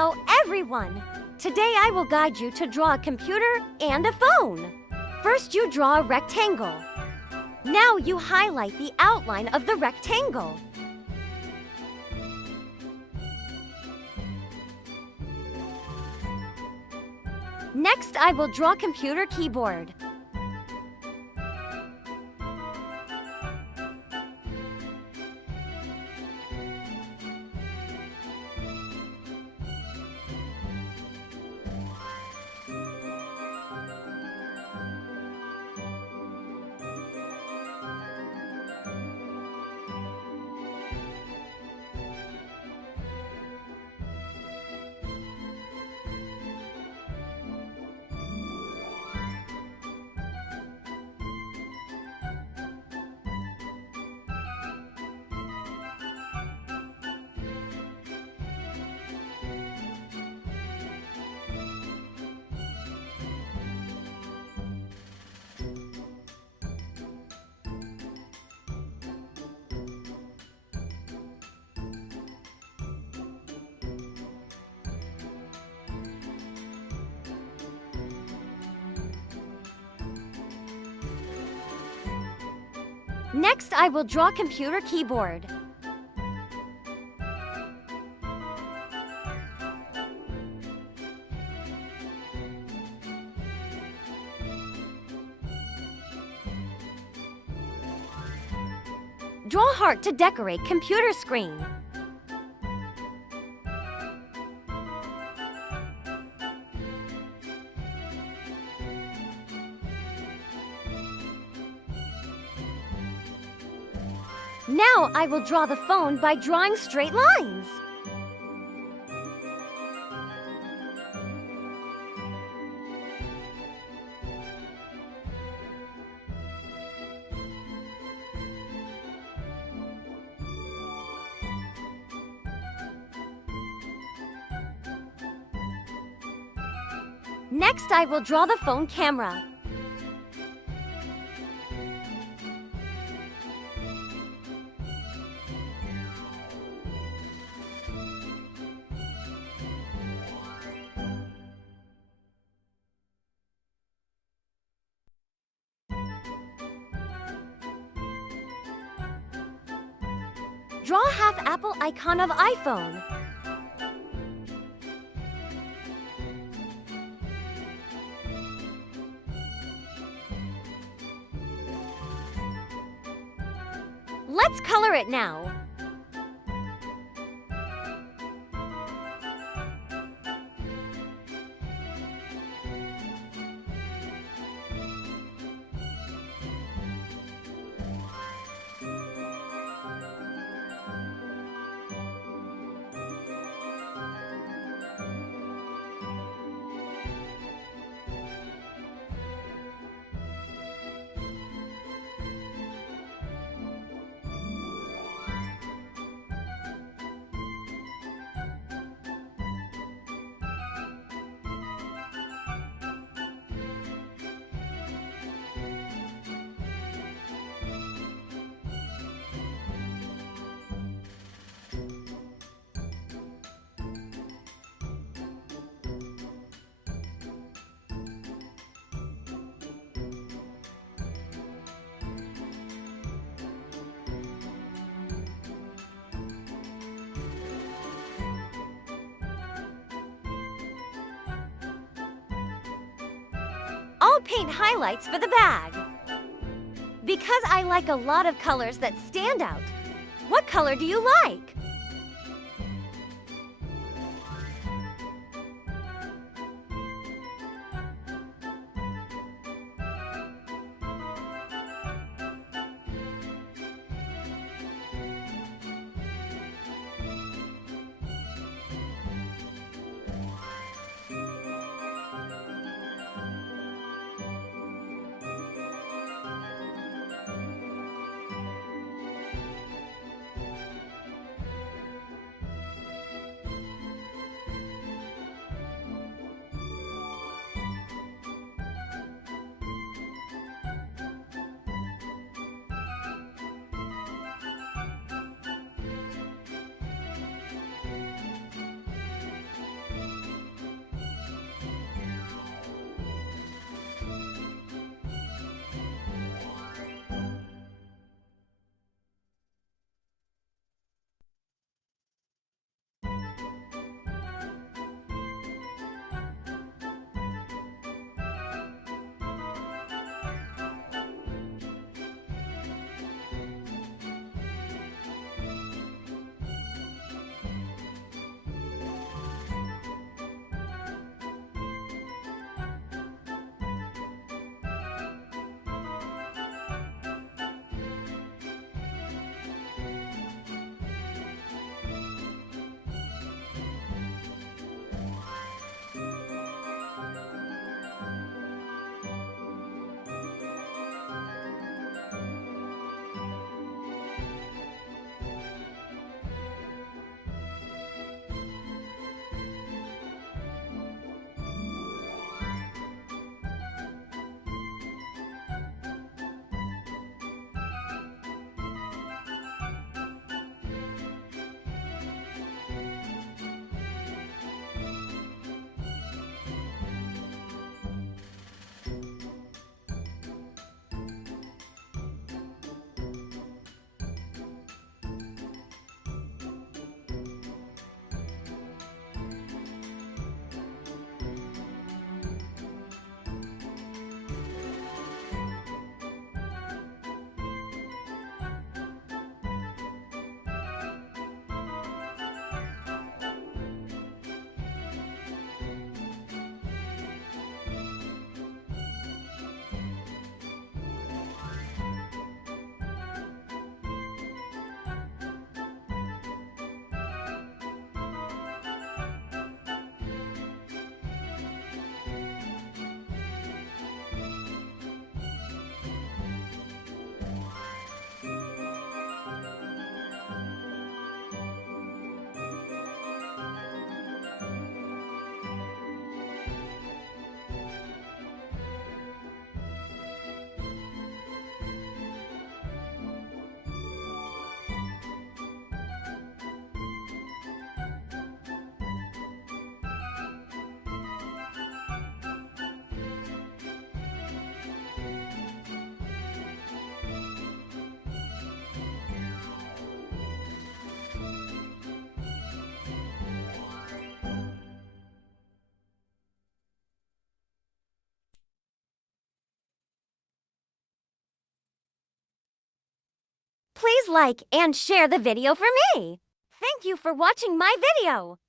Hello, everyone! Today I will guide you to draw a computer and a phone. First, you draw a rectangle. Now you highlight the outline of the rectangle. Next, I will draw computer keyboard. Next, I will draw computer keyboard. Draw heart to decorate computer screen. Now I will draw the phone by drawing straight lines. Next, I will draw the phone camera. Draw half apple icon of iPhone. Let's color it now. I'll paint highlights for the bag. Because I like a lot of colors that stand out. What color do you like? Please like and share the video for me. Thank you for watching my video.